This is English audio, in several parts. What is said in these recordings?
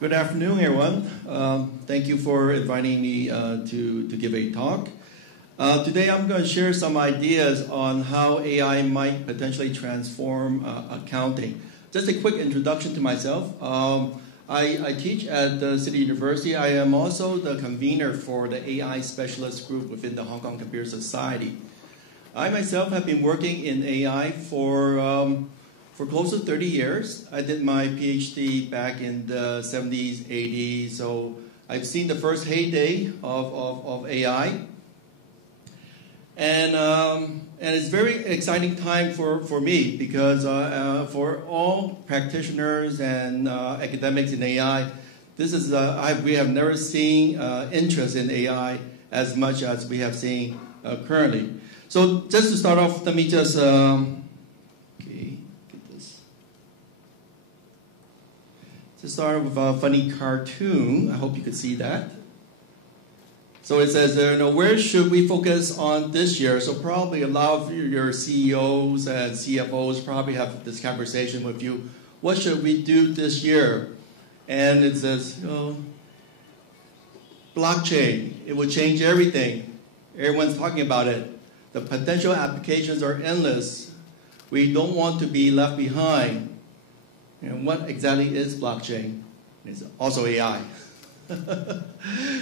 Good afternoon, everyone. Thank you for inviting me to give a talk. Today I'm going to share some ideas on how AI might potentially transform accounting. Just a quick introduction to myself. I teach at the City University. I am also the convener for the AI specialist group within the Hong Kong Computer Society. I myself have been working in AI for close to 30 years. I did my PhD back in the 70s, 80s, so I've seen the first heyday of AI. And it's a very exciting time for me because for all practitioners and academics in AI, this is we have never seen interest in AI as much as we have seen currently. So just to start off, let me just to start with a funny cartoon. I hope you could see that. So it says, where should we focus on this year? So probably a lot of your CEOs and CFOs probably have this conversation with you. What should we do this year? And it says, blockchain. It will change everything. Everyone's talking about it. The potential applications are endless. We don't want to be left behind. And what exactly is blockchain? It's also AI.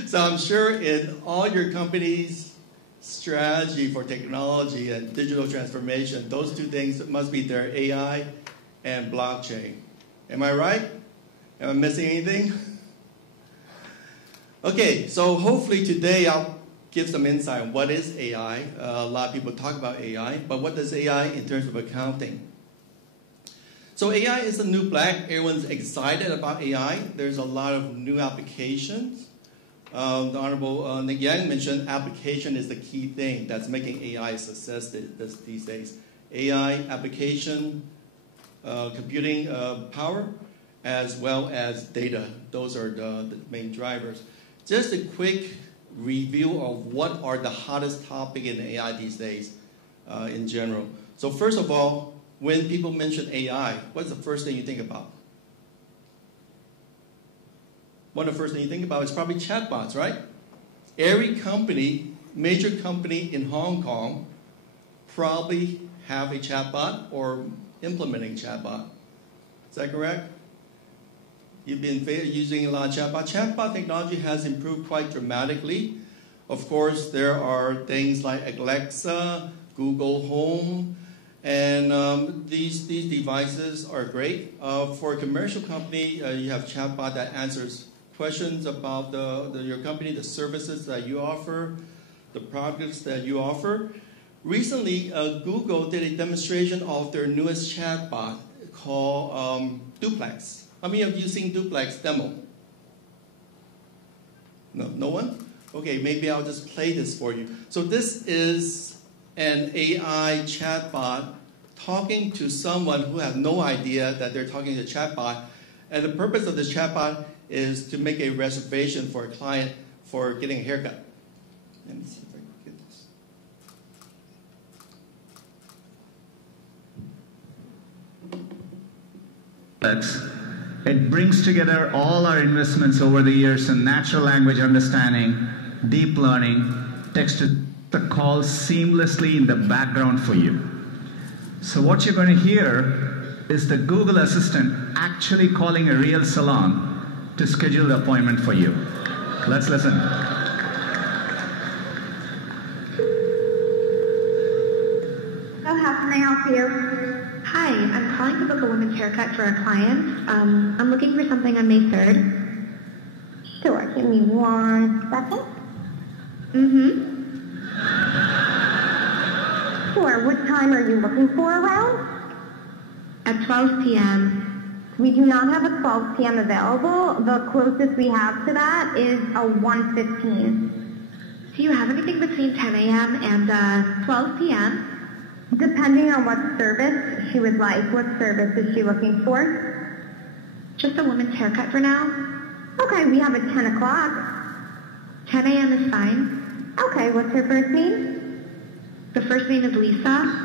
So I'm sure in all your company's strategy for technology and digital transformation, those two things must be there, AI and blockchain. Am I right? Am I missing anything? Okay, so hopefully today I'll give some insight on what is AI. A lot of people talk about AI, but what does AI in terms of accounting? So AI is the new black. Everyone's excited about AI. There's a lot of new applications. The Honorable Leung mentioned application is the key thing that's making AI a success these days. AI, application, computing power, as well as data. Those are the main drivers. Just a quick review of what are the hottest topic in AI these days in general. So first of all, when people mention AI, what's the first thing you think about? One of the first things you think about is probably chatbots, right? Every company, major company in Hong Kong, probably have a chatbot or implementing chatbot. Is that correct? You've been using a lot of chatbot. Chatbot technology has improved quite dramatically. Of course, there are things like Alexa, Google Home, and these devices are great. For a commercial company, you have chatbot that answers questions about your company, the services that you offer, the products that you offer. Recently, Google did a demonstration of their newest chatbot called Duplex. How many of you seen Duplex demo? No one? Okay, maybe I'll just play this for you. So this is an AI chatbot talking to someone who has no idea that they're talking to a chatbot. And the purpose of this chatbot is to make a reservation for a client for getting a haircut. Let me see if I can get this. It brings together all our investments over the years in natural language understanding, deep learning, text to the call seamlessly in the background for you. So what you're going to hear is the Google Assistant actually calling a real salon to schedule the appointment for you. Let's listen. So how can I help you? Hi, I'm calling to book a women's haircut for a client. I'm looking for something on May 3rd. Sure, give me 1 second. Sure, what time are you looking for around? At 12 p.m. We do not have a 12 p.m. available. The closest we have to that is a 1:15. Do you have anything between 10 a.m. and 12 p.m.? Depending on what service she would like. What service is she looking for? Just a woman's haircut for now. Okay, we have a 10 o'clock. 10 a.m. is fine. Okay, what's her first name? The first name is Lisa.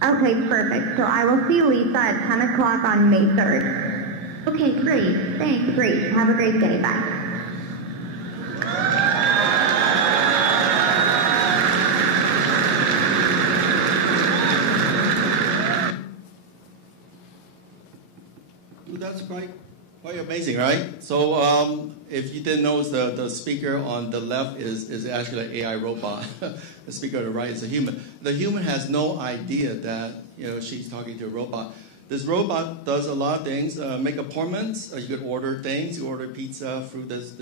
Okay, perfect. So I will see Lisa at 10 o'clock on May 3rd. Okay, great. Thanks. Great. Have a great day. Bye. That's quite amazing, right? So if you didn't know, the speaker on the left is actually an AI robot. The speaker on the right is a human. The human has no idea that she's talking to a robot. This robot does a lot of things. Make appointments. You could order things. You order pizza through this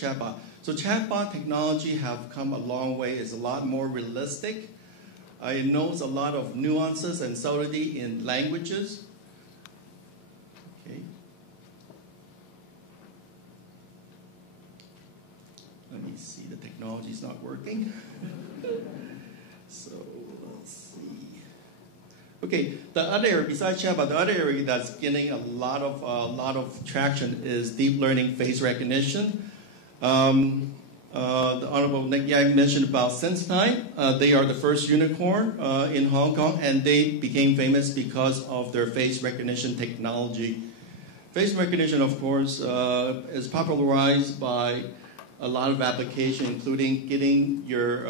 chatbot. So chatbot technology have come a long way. It's a lot more realistic. It knows a lot of nuances and subtlety in languages. Okay. Let me see. The technology is not working. So let's see. Okay, the other area besides chatbot, the other area that's getting a lot of traction is deep learning face recognition. The Honorable Nick Yang mentioned about SenseTime. They are the first unicorn in Hong Kong, and they became famous because of their face recognition technology. Face recognition, of course, is popularized by a lot of applications, including getting your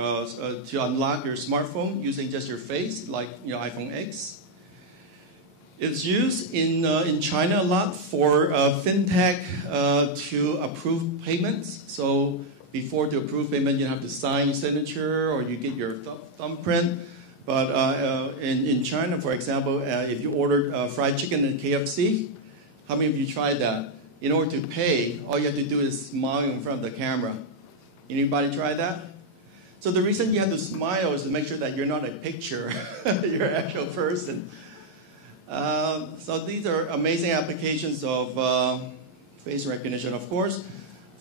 to unlock your smartphone using just your face, like iPhone X. It's used in China a lot for fintech to approve payments. So before to approve payment, you have to sign your signature or you get your thumbprint. But in China, for example, if you ordered fried chicken at KFC, how many of you tried that? In order to pay, all you have to do is smile in front of the camera. Anybody try that? So the reason you have to smile is to make sure that you're not a picture, you're an actual person. So these are amazing applications of face recognition. Of course,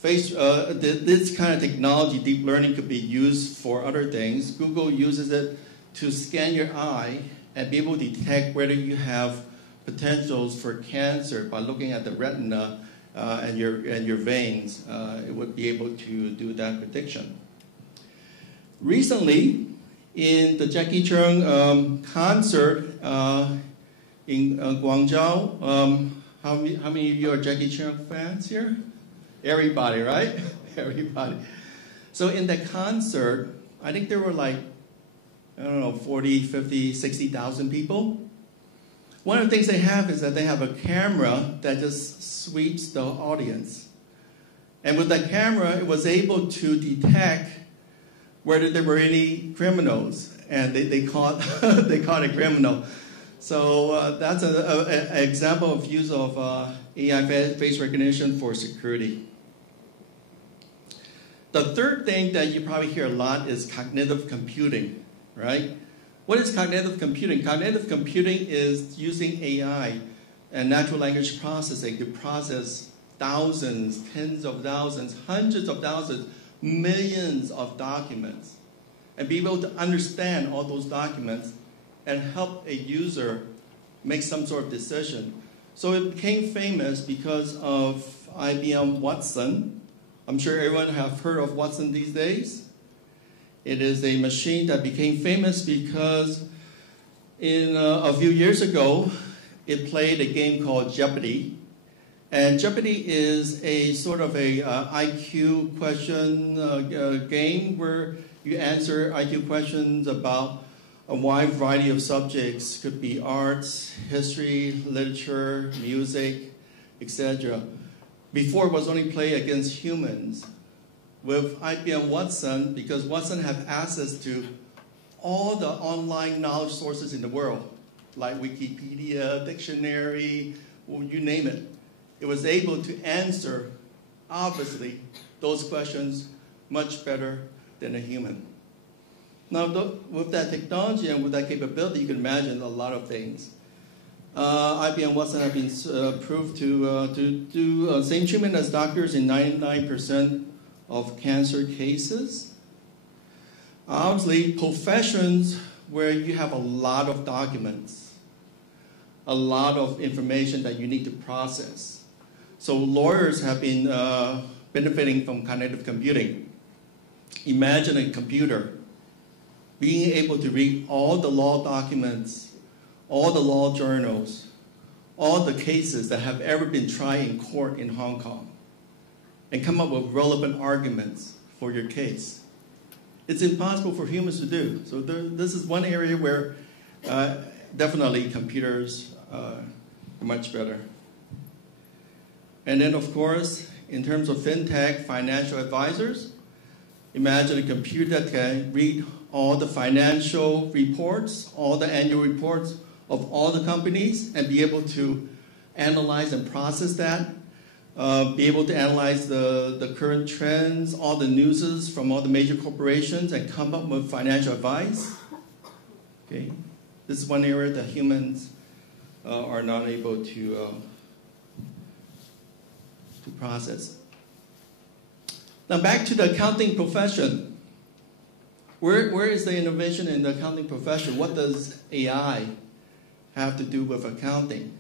this kind of technology, deep learning, could be used for other things. Google uses it to scan your eye and be able to detect whether you have potentials for cancer by looking at the retina and your veins. It would be able to do that prediction. Recently, in the Jackie Chun concert in Guangzhou, how many of you are Jackie Chun fans here? Everybody, right? Everybody. So in that concert, I think there were like, 40, 50, 60,000 people. One of the things they have is that they have a camera that just sweeps the audience. And with that camera, it was able to detect whether there were any criminals. And they caught, they caught a criminal. So that's an example of use of AI face recognition for security. The third thing that you probably hear a lot is cognitive computing, right? What is cognitive computing? Cognitive computing is using AI and natural language processing to process thousands, tens of thousands, hundreds of thousands, millions of documents, and be able to understand all those documents and help a user make some sort of decision. So it became famous because of IBM Watson. I'm sure everyone have heard of Watson these days. It is a machine that became famous because a few years ago, it played a game called Jeopardy. And Jeopardy is a sort of a IQ question game where you answer IQ questions about a wide variety of subjects. Could be arts, history, literature, music, etc. Before, it was only played against humans. With IBM Watson, because Watson have access to all the online knowledge sources in the world, like Wikipedia, dictionary, you name it. It was able to answer, obviously, those questions much better than a human. Now, with that technology and with that capability, you can imagine a lot of things. IBM Watson have been proved to do same treatment as doctors in 99% of cancer cases. Obviously, professions where you have a lot of documents, a lot of information that you need to process. So lawyers have been benefiting from cognitive computing. Imagine a computer being able to read all the law documents, all the law journals, all the cases that have ever been tried in court in Hong Kong and come up with relevant arguments for your case. It's impossible for humans to do. So this is one area where definitely computers are much better. And then, of course, in terms of fintech, financial advisors, imagine a computer that can read all the financial reports, all the annual reports of all the companies, and be able to analyze and process that, be able to analyze the current trends, all the newses from all the major corporations, and come up with financial advice. Okay, this is one area that humans are not able to process. Now back to the accounting profession. Where is the innovation in the accounting profession? What does AI have to do with accounting?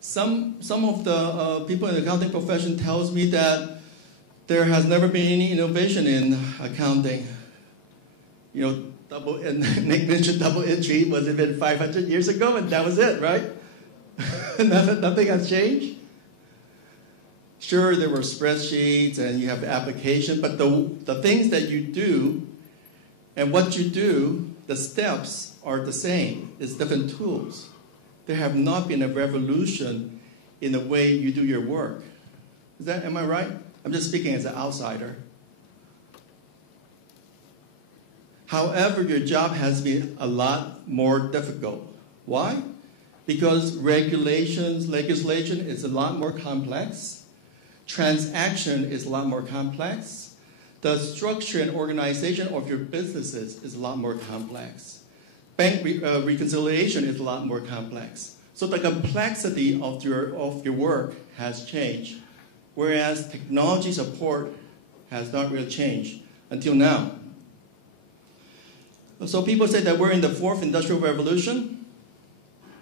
Some of the people in the accounting profession tells me that there has never been any innovation in accounting. You know, Nick mentioned double entry was even 500 years ago, and that was it, right? Nothing has changed. Sure, there were spreadsheets and you have the application, but the things that you do and what you do, the steps are the same. It's different tools. There have not been a revolution in the way you do your work. Am I right? I'm just speaking as an outsider. However, your job has been a lot more difficult. Why? Because legislation is a lot more complex. Transaction is a lot more complex. The structure and organization of your businesses is a lot more complex. Bank reconciliation is a lot more complex. So the complexity of your work has changed, whereas technology support has not really changed until now. So people say that we're in the fourth industrial revolution.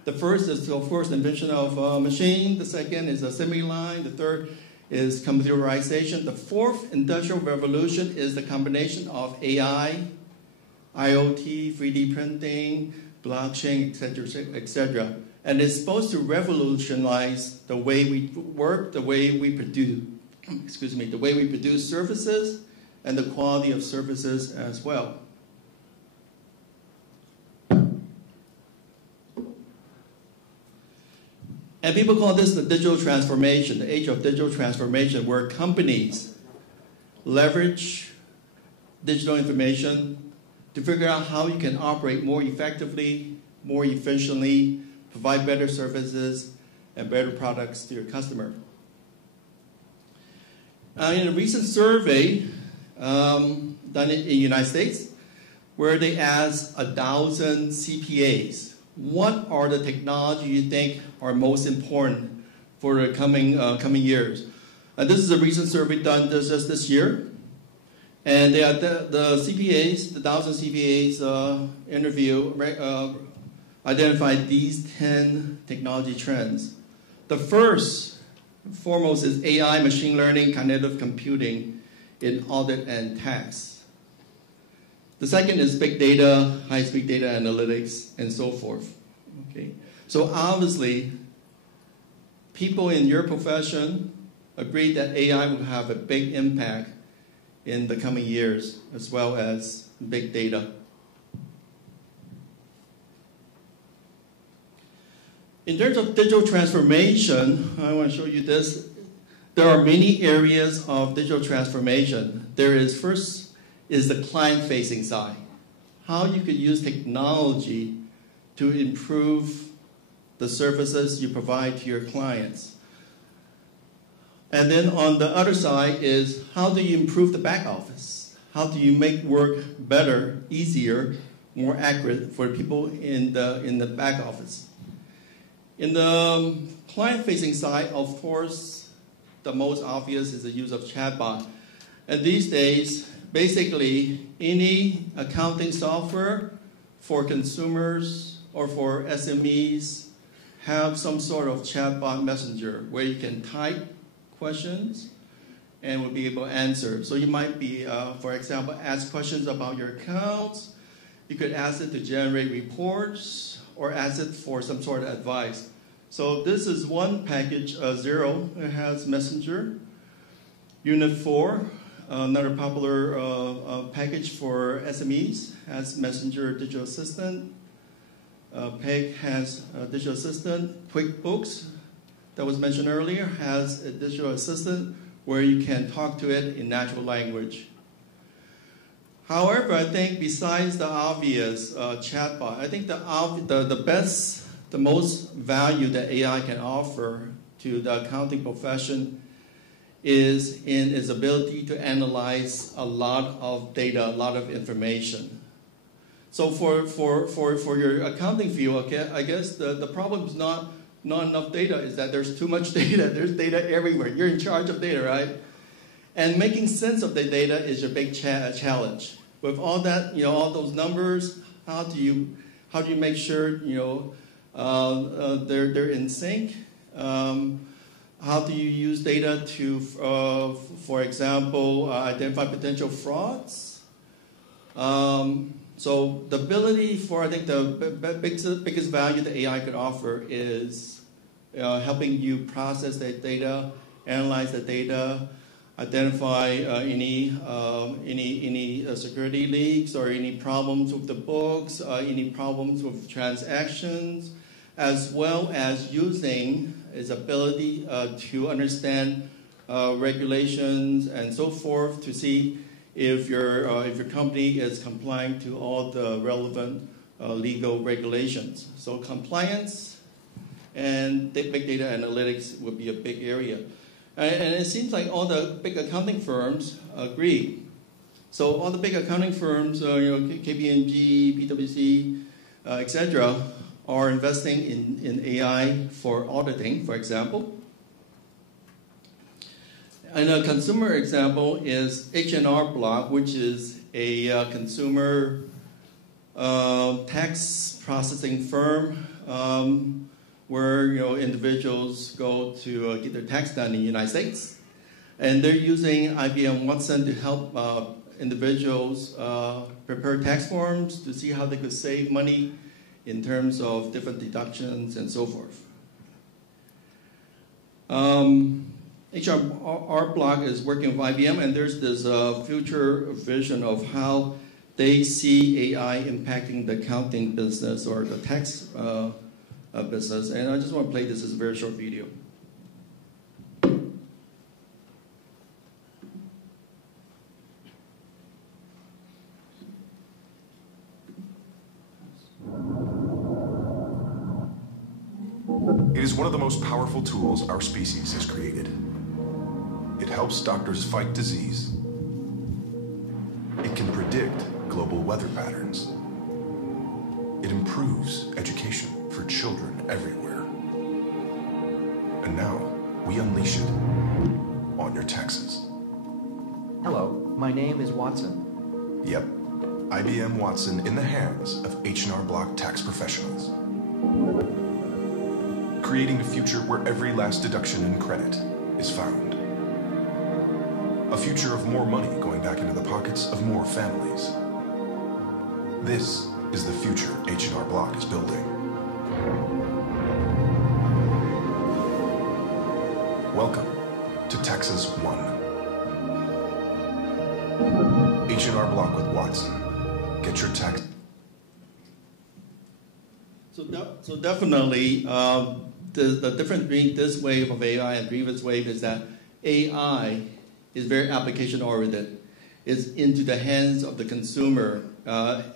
The first is, of course, the invention of a machine. The second is assembly line. The third is computerization. The fourth industrial revolution is the combination of AI, IoT, 3D printing, blockchain, etc. And it's supposed to revolutionize the way we work, the way we produce, the way we produce services, and the quality of services as well. And people call this the digital transformation, the age of digital transformation, where companies leverage digital information to figure out how you can operate more effectively, more efficiently, provide better services and better products to your customer. In a recent survey done in the United States, where they asked 1,000 CPAs, what are the technology you think are most important for the coming years? This is a recent survey done just this year. And the CPAs, the 1,000 CPAs interview identified these 10 technology trends. The first, foremost, is AI, machine learning, cognitive computing in audit and tax. The second is big data, high-speed data analytics, and so forth. Okay? So obviously, people in your profession agree that AI will have a big impact in the coming years, as well as big data. In terms of digital transformation, I want to show you this. There are many areas of digital transformation. First is the client-facing side. How you could use technology to improve the services you provide to your clients. And then on the other side is how do you improve the back office? How do you make work better, easier, more accurate for people in the back office? In the client-facing side, of course, the most obvious is the use of chatbot. And these days, basically, any accounting software for consumers or for SMEs have some sort of chatbot messenger where you can type questions and will be able to answer. So you might be, for example, ask questions about your accounts. You could ask it to generate reports or ask it for some sort of advice. So this is one package, 0. It has Messenger. Unit 4, another popular package for SMEs, has Messenger Digital Assistant. PEG has a digital assistant. QuickBooks, that was mentioned earlier, has a digital assistant where you can talk to it in natural language. However, I think besides the obvious chatbot, I think the most value that AI can offer to the accounting profession is in its ability to analyze a lot of data, a lot of information. So for your accounting field, okay, I guess the problem is not enough data, is that there's too much data. There's data everywhere. You're in charge of data, right? And making sense of the data is your big challenge. With all that, all those numbers, how do you make sure, they're in sync? How do you use data to, for example, identify potential frauds? So the ability for, I think, the biggest value that AI could offer is helping you process that data, analyze the data, identify any security leaks or any problems with the books, any problems with transactions, as well as using its ability to understand regulations and so forth to see if your company is complying to all the relevant legal regulations. So compliance and big data analytics would be a big area. And it seems like all the big accounting firms agree. So all the big accounting firms, KPMG, PwC, etc., are investing in AI for auditing, for example. And a consumer example is H&R Block, which is a consumer tax processing firm where individuals go to get their tax done in the United States. And they're using IBM Watson to help individuals prepare tax forms to see how they could save money in terms of different deductions and so forth. HR Block is working with IBM, and there's this future vision of how they see AI impacting the accounting business or the tax business. And I just want to play this as a very short video. It is one of the most powerful tools our species has created. It helps doctors fight disease. It can predict global weather patterns. It improves education for children everywhere. And now, we unleash it on your taxes. Hello, my name is Watson. Yep, IBM Watson in the hands of H&R Block tax professionals. Creating a future where every last deduction and credit is found. A future of more money going back into the pockets of more families. This is the future H&R Block is building. Welcome to Texas One. H&R Block with Watson. Get your tax. So definitely, the difference between this wave of AI and previous wave is that AI is very application-oriented. It's into the hands of the consumer.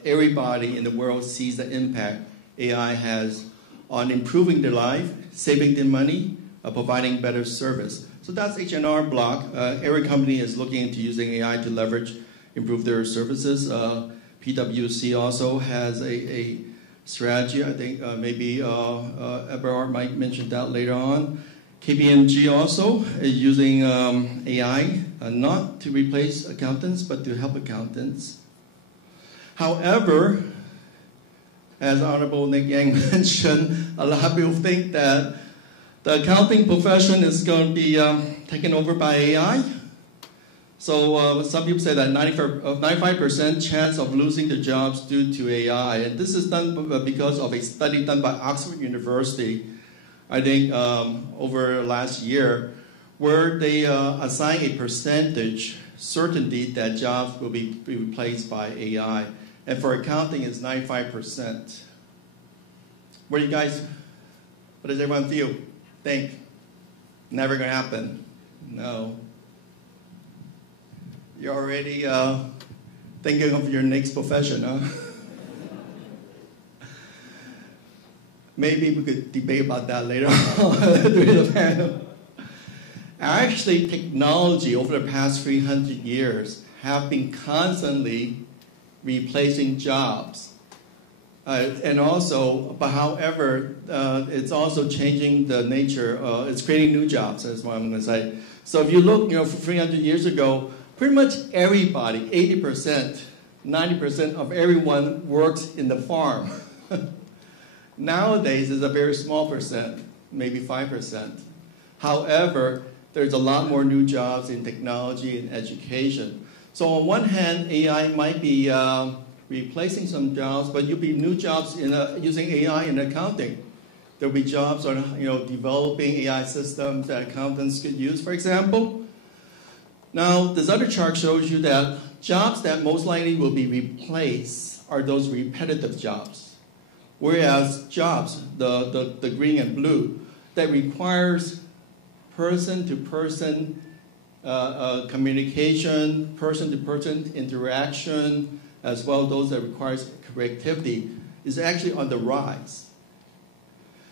Everybody in the world sees the impact AI has on improving their life, saving them money, providing better service. So that's H&R Block. Every company is looking into using AI to leverage, improve their services. PwC also has a strategy. I think maybe Eberhard might mention that later on. KPMG also is using AI, not to replace accountants, but to help accountants. However, as Honorable Nick Yang mentioned, a lot of people think that the accounting profession is going to be taken over by AI. So some people say that 95% chance of losing their jobs due to AI. And this is done because of a study done by Oxford University. I think, over last year, where they assign a percentage certainty that jobs will be replaced by AI. And for accounting, it's 95%. What does everyone feel? Think? Never going to happen? No. You're already thinking of your next profession, huh? Maybe we could debate about that later on during the panel. Actually, technology over the past 300 years have been constantly replacing jobs. And also, but however, it's also changing the nature. It's creating new jobs, that's what I'm going to say. So if you look, for 300 years ago, pretty much everybody, 80%, 90% of everyone works in the farm. Nowadays, it's a very small percent, maybe 5%. However, there's a lot more new jobs in technology and education. So on one hand, AI might be replacing some jobs, but you'll be new jobs in using AI in accounting. There'll be jobs on developing AI systems that accountants could use, for example. Now, this other chart shows you that jobs that most likely will be replaced are those repetitive jobs. Whereas jobs, the green and blue, that requires person-to-person communication, person-to-person interaction, as well as those that requires creativity, is actually on the rise.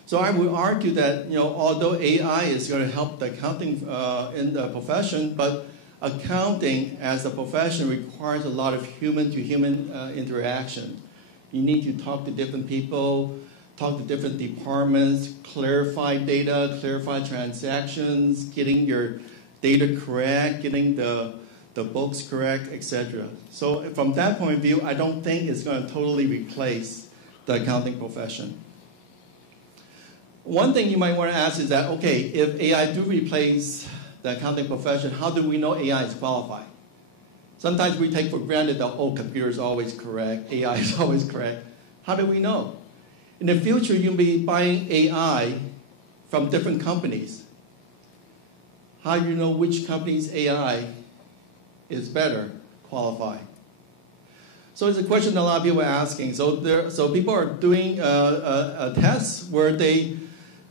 So I would argue that although AI is going to help the accounting in the profession, but accounting as a profession requires a lot of human-to-human interaction. You need to talk to different people, talk to different departments, clarify data, clarify transactions, getting your data correct, getting the books correct, etc. So from that point of view, I don't think it's going to totally replace the accounting profession. One thing you might want to ask is that, okay, if AI do replace the accounting profession, how do we know AI is qualified? Sometimes we take for granted that, computer is always correct, AI is always correct. How do we know? In the future, you'll be buying AI from different companies. How do you know which company's AI is better qualified? So it's a question a lot of people are asking. So people are doing a test where they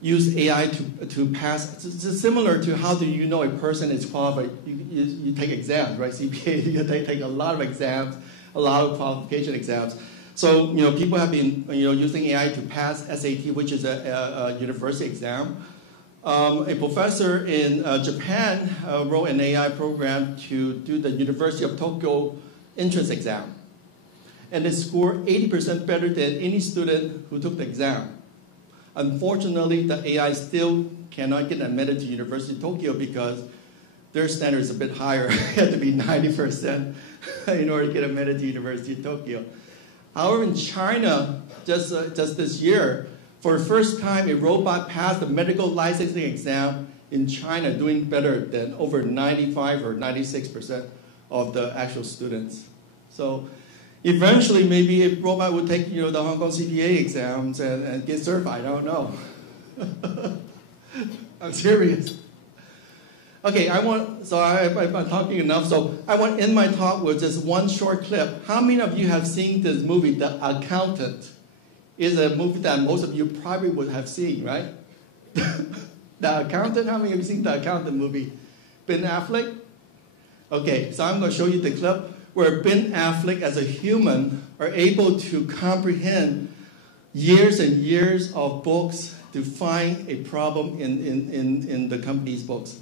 use AI to pass. It's similar to how do you know a person is qualified. You take exams, right? CPA, you take a lot of exams, a lot of qualification exams. So people have been using AI to pass SAT, which is a university exam. A professor in Japan wrote an AI program to do the University of Tokyo entrance exam. And they scored 80% better than any student who took the exam. Unfortunately, the AI still cannot get admitted to University of Tokyo because their standard is a bit higher. It had to be 90% in order to get admitted to University of Tokyo. However, in China, just this year, for the first time, a robot passed the medical licensing exam in China, doing better than over 95 or 96% of the actual students. So eventually, maybe a robot would take the Hong Kong CPA exams and get certified. I don't know. I'm serious. Okay, I'm talking enough, so I want to end my talk with just one short clip. How many of you have seen this movie, The Accountant? It's a movie that most of you probably would have seen, right? The Accountant, how many of you seen The Accountant movie? Ben Affleck? Okay, so I'm going to show you the clip where Ben Affleck as a human are able to comprehend years and years of books to find a problem in the company's books.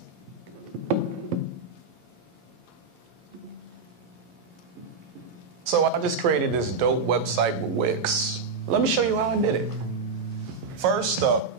So I just created this dope website with Wix. Let me show you how I did it. First up,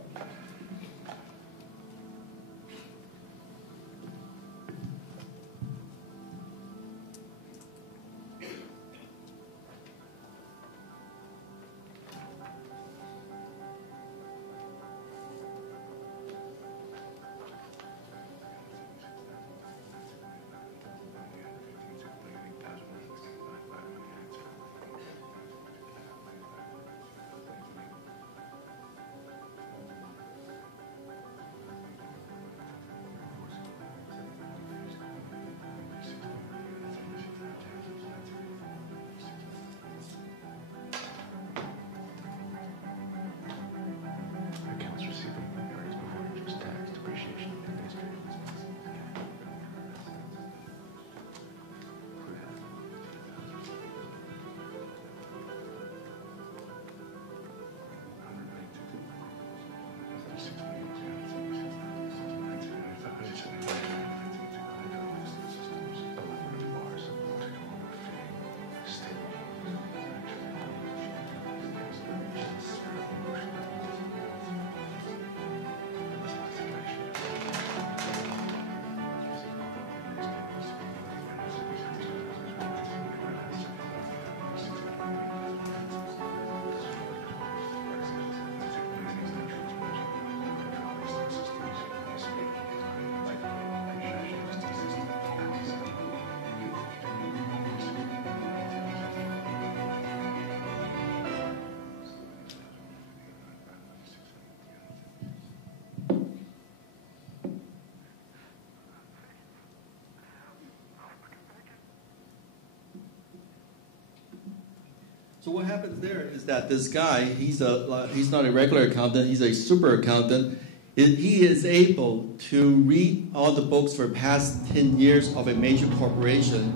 So what happens there is that this guy, he's not a regular accountant, he's a super accountant. He is able to read all the books for past 10 years of a major corporation.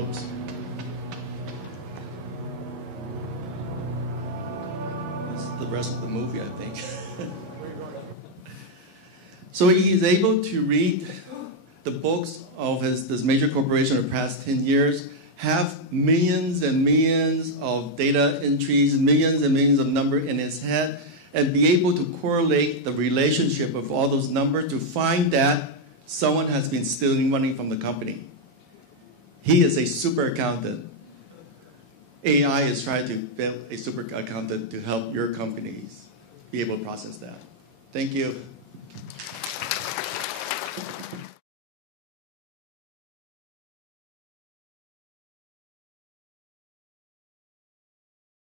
Oops. This is the rest of the movie, I think. So he is able to read the books of this major corporation for the past 10 years, have millions and millions of data entries, millions and millions of numbers in his head, and be able to correlate the relationship of all those numbers to find that someone has been stealing money from the company. He is a super accountant. AI is trying to build a super accountant to help your companies be able to process that. Thank you.